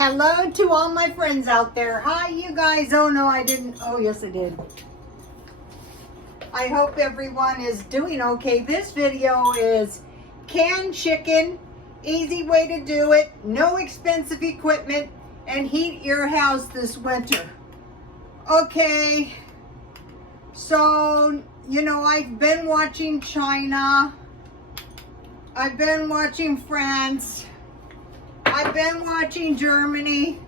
Hello to all my friends out there. Hi, you guys. Oh, no, I didn't. Oh, yes, I did. I hope everyone is doing okay. This video is canned chicken. Easy way to do it. No expensive equipment. And heat your house this winter. Okay. So, you know, I've been watching China. I've been watching France. I've been watching Germany.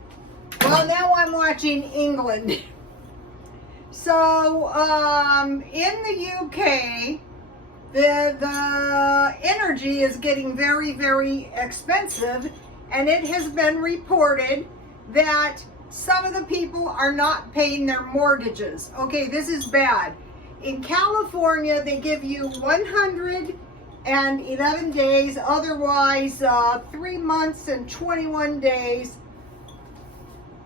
Well, now I'm watching England. So, in the UK, the energy is getting very, very expensive, and it has been reported that some of the people are not paying their mortgages. Okay, this is bad. In California, they give you 111 days, otherwise 3 months and 21 days,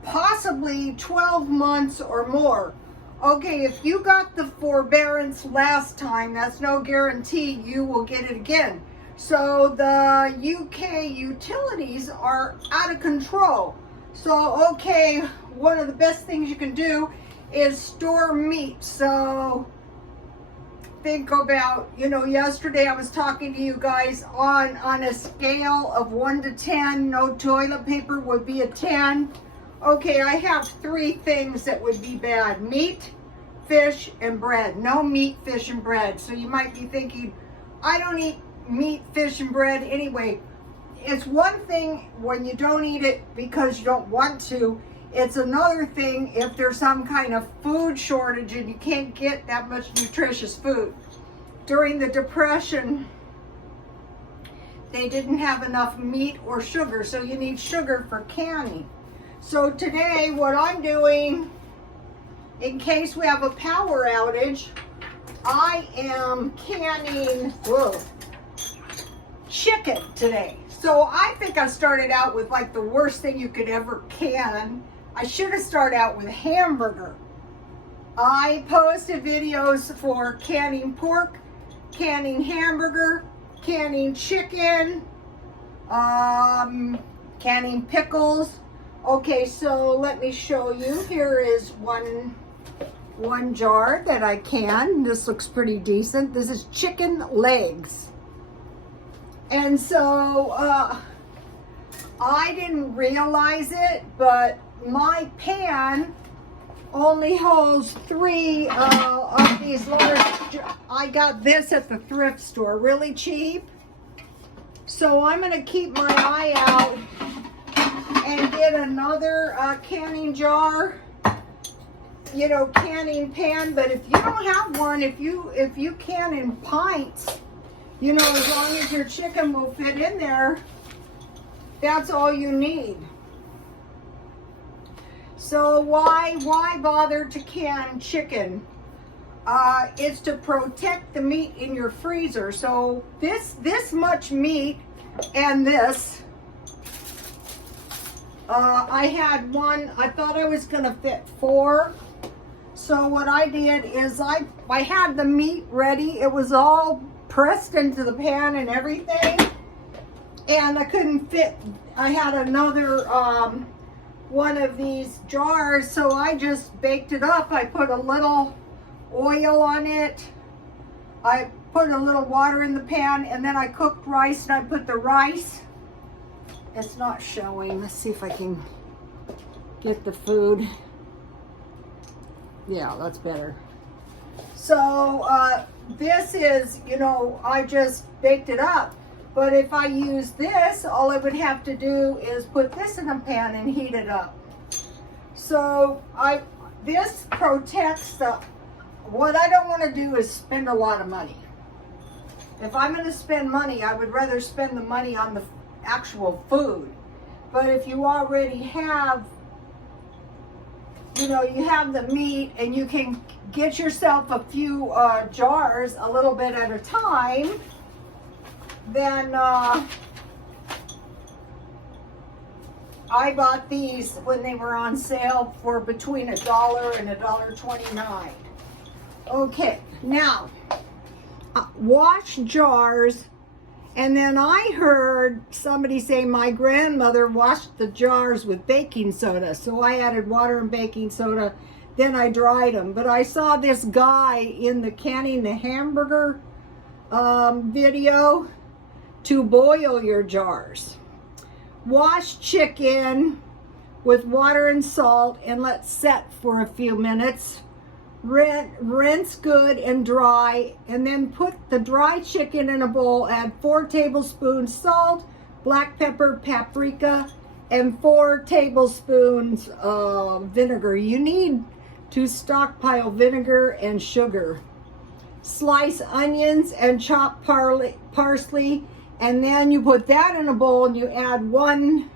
possibly 12 months or more. Okay, if you got the forbearance last time, that's no guarantee you will get it again. So the UK utilities are out of control. So, okay, one of the best things you can do is store meat. So think about, you know, yesterday I was talking to you guys on a scale of 1 to 10. No toilet paper would be a 10. Okay, I have 3 things that would be bad: meat, fish, and bread. No meat, fish, and bread. So you might be thinking, I don't eat meat, fish, and bread anyway. It's one thing when you don't eat it because you don't want to. It's another thing if there's some kind of food shortage and you can't get that much nutritious food. During the Depression, they didn't have enough meat or sugar, so you need sugar for canning. So today, what I'm doing, in case we have a power outage, I am canning chicken today. So I think I started out with like the worst thing you could ever can. I should have started out with hamburger. I posted videos for canning pork, canning hamburger, canning chicken, canning pickles. Okay, so let me show you. Here is one jar that I can. This looks pretty decent. This is chicken legs. And so I didn't realize it, but my pan only holds 3 of these large. I got this at the thrift store, really cheap. So I'm going to keep my eye out and get another canning jar, you know, canning pan. But if you don't have one, if you can in pints, you know, as long as your chicken will fit in there, that's all you need. So why bother to can chicken? It's to protect the meat in your freezer. So this much meat and this, I had one. I thought I was gonna fit 4. So what I did is I had the meat ready. It was all pressed into the pan and everything, and I couldn't fit. I had another one of these jars, so I just baked it up. I put a little oil on it, I put a little water in the pan, and then I cooked rice, and I put the rice. It's not showing. Let's see if I can get the food. Yeah, that's better. So this is, you know, I just baked it up. But if I use this, all I would have to do is put this in a pan and heat it up. So this protects what I don't want to do is spend a lot of money. If I'm going to spend money, I would rather spend the money on the actual food. But if you already have, you know, you have the meat and you can get yourself a few jars a little bit at a time, then I bought these when they were on sale for between $1 and $1.29. Okay, now wash jars And then I heard somebody say my grandmother washed the jars with baking soda. So I added water and baking soda, then I dried them. But I saw this guy in the canning the hamburger video to boil your jars. Wash chicken with water and salt and let set for a few minutes. Rinse good and dry, and then put the dry chicken in a bowl. Add 4 tablespoons salt, black pepper, paprika, and 4 tablespoons vinegar. You need to stockpile vinegar and sugar. Slice onions and chop parsley, and then you put that in a bowl and you add one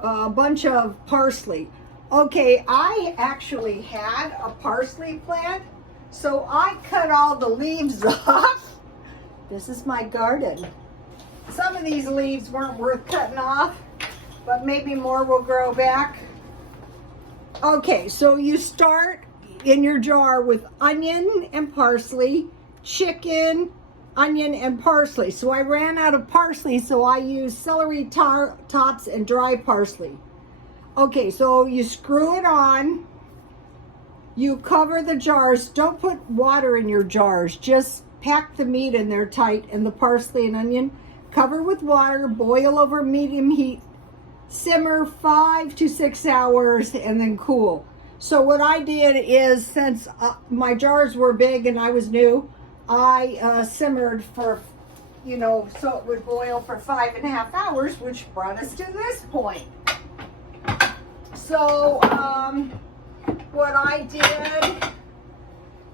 bunch of parsley. Okay, I actually had a parsley plant, so I cut all the leaves off. This is my garden. Some of these leaves weren't worth cutting off, but maybe more will grow back. Okay, so you start in your jar with onion and parsley, chicken, onion, and parsley. So I ran out of parsley, so I used celery tops and dry parsley. Okay, so you screw it on, you cover the jars. Don't put water in your jars, just pack the meat in there tight and the parsley and onion. Cover with water, boil over medium heat, simmer 5 to 6 hours, and then cool. So what I did is, since my jars were big and I was new, I simmered for, so it would boil for 5.5 hours, which brought us to this point. So what I did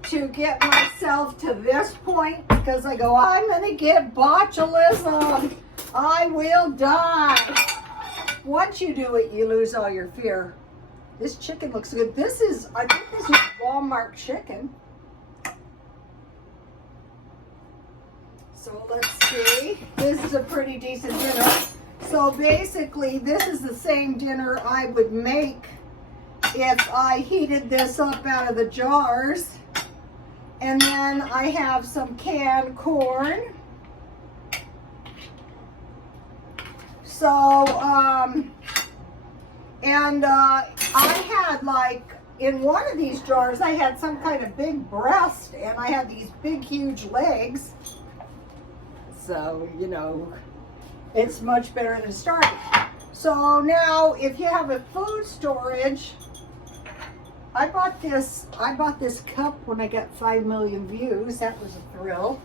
to get myself to this point, because I go, I'm going to get botulism. I will die. Once you do it, you lose all your fear. This chicken looks good. I think this is Walmart chicken. So let's see. This is a pretty decent dinner. So basically, this is the same dinner I would make if I heated this up out of the jars. And then I have some canned corn. So, I had in one of these jars, I had some kind of big breast, and I had these big, huge legs. So, it's much better than starting. So now, if you have a food storage, I bought this cup when I got 5 million views. That was a thrill.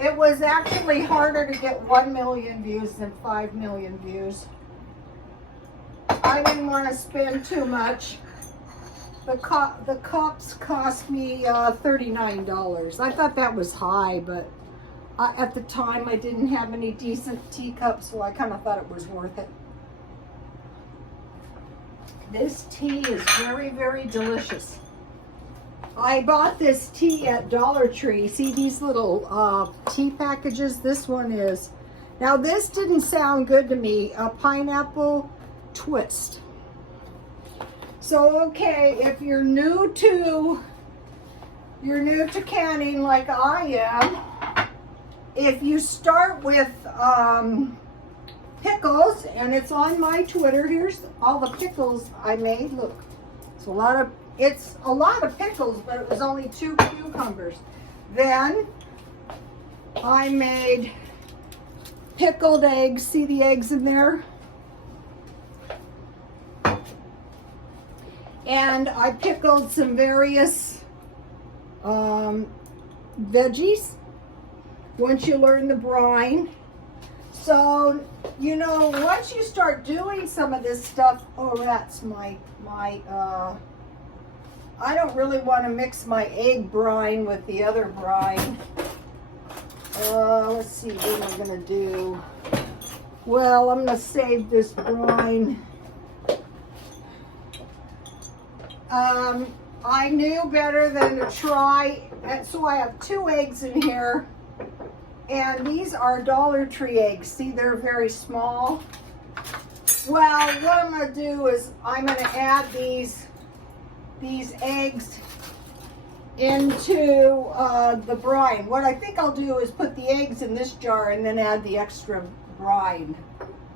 It was actually harder to get 1 million views than 5 million views. I didn't want to spend too much. The cups cost me $39. I thought that was high, but at the time I didn't have any decent teacups, so I kind of thought it was worth it. This tea is very, very delicious. I bought this tea at Dollar Tree. See these little tea packages? This one is. Now this didn't sound good to me. A pineapple twist. So okay, if you're new to canning like I am, if you start with pickles, and it's on my Twitter. Here's all the pickles I made. Look, it's a lot of pickles, but it was only 2 cucumbers. Then I made pickled eggs. See the eggs in there? And I pickled some various veggies once you learn the brine. So, once you start doing some of this stuff, that's I don't really want to mix my egg brine with the other brine. Let's see, what am I going to do? Well, I'm going to save this brine. I knew better than to try, so I have 2 eggs in here. And these are Dollar Tree eggs. See, they're very small. Well, what I'm going to do is I'm going to add these eggs into the brine. What I think I'll do is put the eggs in this jar and then add the extra brine.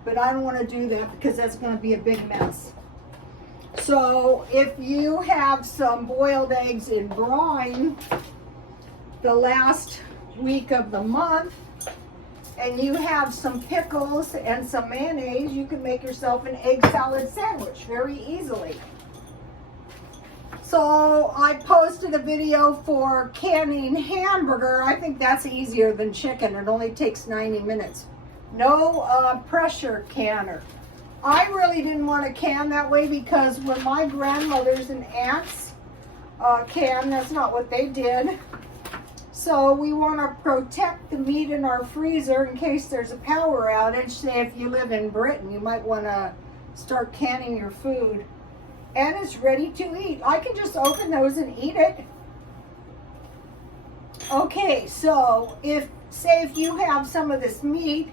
But I don't want to do that because that's going to be a big mess. So if you have some boiled eggs in brine the last week of the month, and you have some pickles and some mayonnaise, you can make yourself an egg salad sandwich very easily. So I posted a video for canning hamburger. I think that's easier than chicken. It only takes 90 minutes. No pressure canner. I really didn't want to can that way because when my grandmothers and aunts canned, that's not what they did. So we want to protect the meat in our freezer in case there's a power outage. Say if you live in Britain, you might want to start canning your food. And it's ready to eat. I can just open those and eat it. Okay, so if you have some of this meat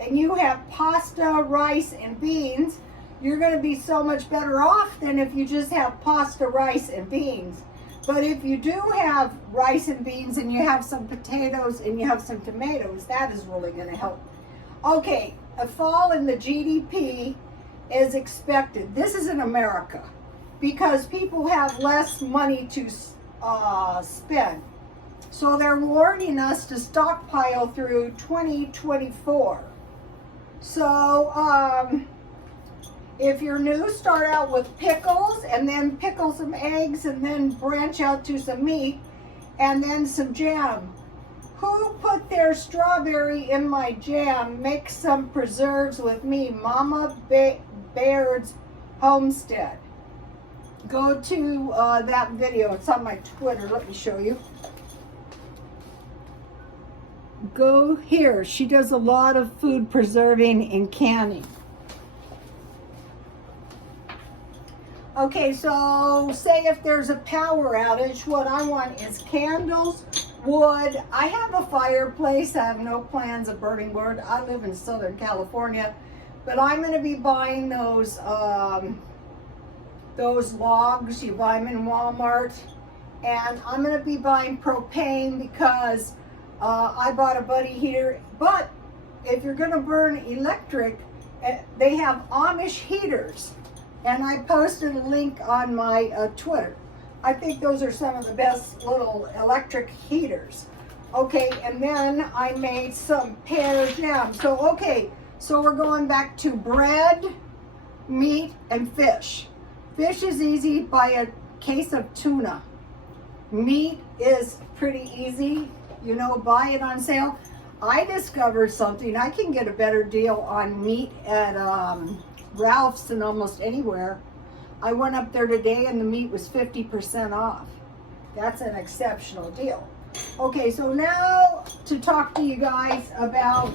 and you have pasta, rice, and beans, you're going to be so much better off than if you just have pasta, rice, and beans. But if you do have rice and beans and you have some potatoes and you have some tomatoes, that is really going to help. Okay, a fall in the GDP is expected. This is in America because people have less money to spend. So they're warning us to stockpile through 2024. So if you're new, start out with pickles and then pickle some eggs and then branch out to some meat and then some jam. Who put their strawberry in my jam? Make some preserves with me. Mama Baird's Homestead. Go to that video. It's on my Twitter. Let me show you. Go here. She does a lot of food preserving and canning. Okay, so say if there's a power outage, what I want is candles, wood. I have a fireplace. I have no plans of burning wood. I live in Southern California, but I'm going to be buying those logs. You buy them in Walmart. And I'm going to be buying propane because I bought a buddy heater. But if you're going to burn electric, they have Amish heaters. And I posted a link on my Twitter. I think those are some of the best little electric heaters. Okay, and then I made some pear jam. So, okay, so we're going back to bread, meat, and fish. Fish is easy. Buy a case of tuna. Meat is pretty easy. You know, buy it on sale. I discovered something. I can get a better deal on meat at Ralph's than almost anywhere. I went up there today and the meat was 50% off. That's an exceptional deal. Okay, so now to talk to you guys about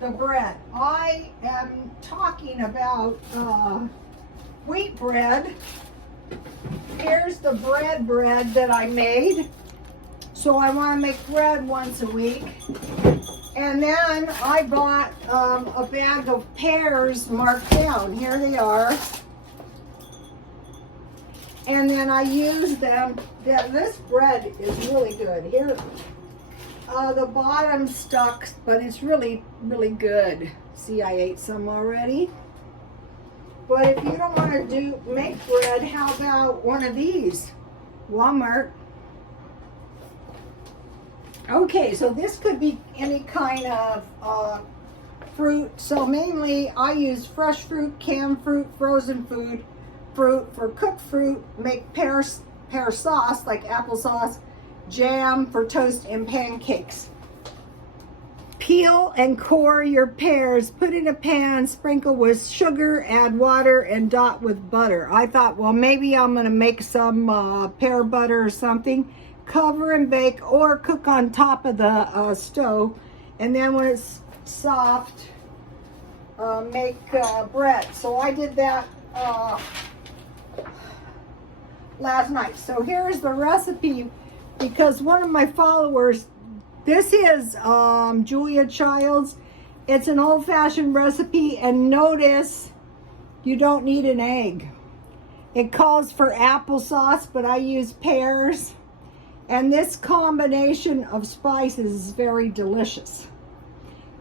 the bread. I am talking about wheat bread. Here's the bread that I made. So I want to make bread once a week. And then I bought a bag of pears marked down. Here they are. And then I use them. This bread is really good. Here, the bottom stuck, but it's really, really good. See, I ate some already. But if you don't want to make bread, how about one of these? Walmart. Okay, so this could be any kind of fruit. So mainly I use fresh fruit, canned fruit, frozen fruit. For cooked fruit, make pear sauce like applesauce, jam for toast and pancakes. Peel and core your pears, put in a pan, sprinkle with sugar, add water, and dot with butter. I thought, well, maybe I'm going to make some pear butter or something. Cover and bake or cook on top of the stove, and then when it's soft, make bread. So I did that last night. So here's the recipe, because one of my followers, this is Julia Childs. It's an old-fashioned recipe, and notice you don't need an egg. It calls for applesauce, but I use pears. And this combination of spices is very delicious.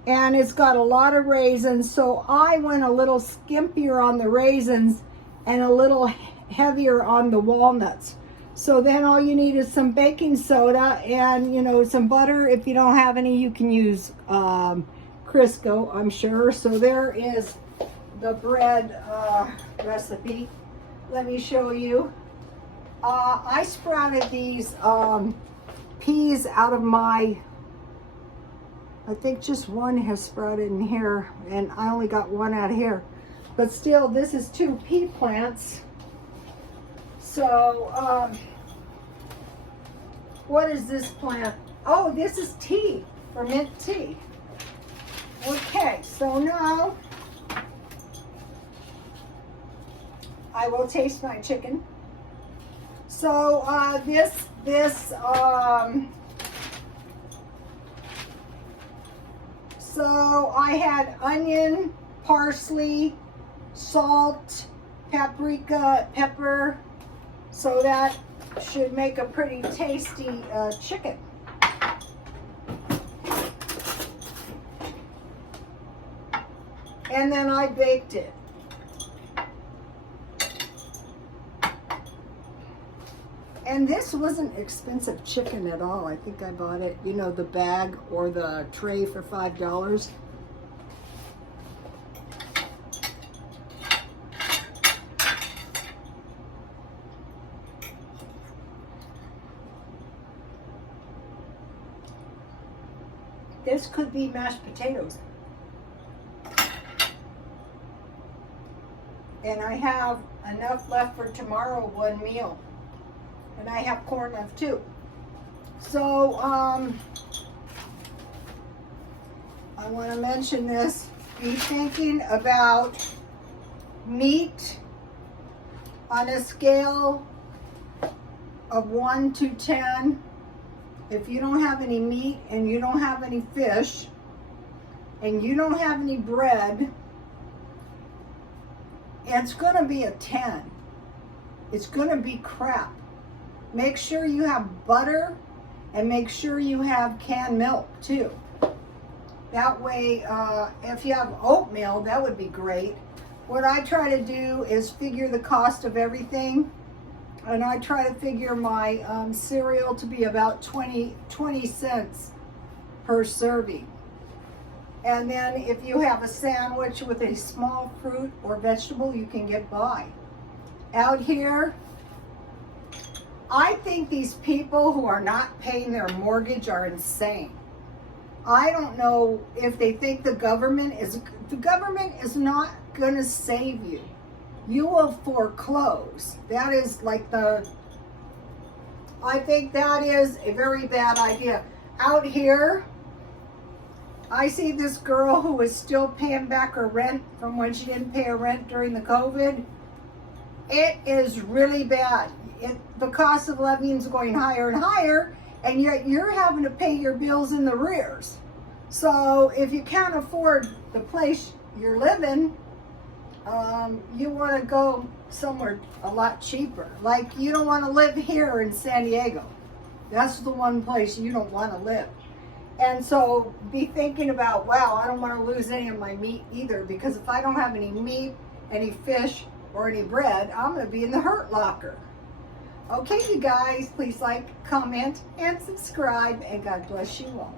And it's got a lot of raisins, so I went a little skimpier on the raisins and a little heavier on the walnuts. So then all you need is some baking soda and, you know, some butter. If you don't have any, you can use Crisco, I'm sure. So there is the bread recipe. Let me show you. I sprouted these peas out of my, I think just one has sprouted in here, and I only got one out of here. But still, this is 2 pea plants. So, what is this plant? Oh, this is tea, for mint tea. Okay, so now I will taste my chicken. So, so I had onion, parsley, salt, paprika, pepper. So that should make a pretty tasty chicken. And then I baked it. And this wasn't expensive chicken at all. I think I bought it, you know, the bag or the tray for $5. This could be mashed potatoes. And I have enough left for tomorrow, one meal. And I have corn left too. So, I want to mention this. Be thinking about meat on a scale of 1 to 10. If you don't have any meat and you don't have any fish and you don't have any bread, it's going to be a 10. It's going to be crap. Make sure you have butter and make sure you have canned milk too. That way, if you have oatmeal, that would be great. What I try to do is figure the cost of everything. And I try to figure my cereal to be about 20 cents per serving. And then if you have a sandwich with a small fruit or vegetable, you can get by. Out here, I think these people who are not paying their mortgage are insane. I don't know if they think the government is not going to save you. You will foreclose. That is like I think that is a very bad idea. Out here, I see this girl who is still paying back her rent from when she didn't pay her rent during the COVID. It is really bad. The cost of living is going higher and higher, and yet you're having to pay your bills in the rears. So if you can't afford the place you're living, you want to go somewhere a lot cheaper. Like, you don't want to live here in San Diego. That's the one place you don't want to live. And so be thinking about, wow, I don't want to lose any of my meat either, because if I don't have any meat, any fish, or any bread, I'm going to be in the hurt locker. Okay, you guys, please like, comment, and subscribe, and God bless you all.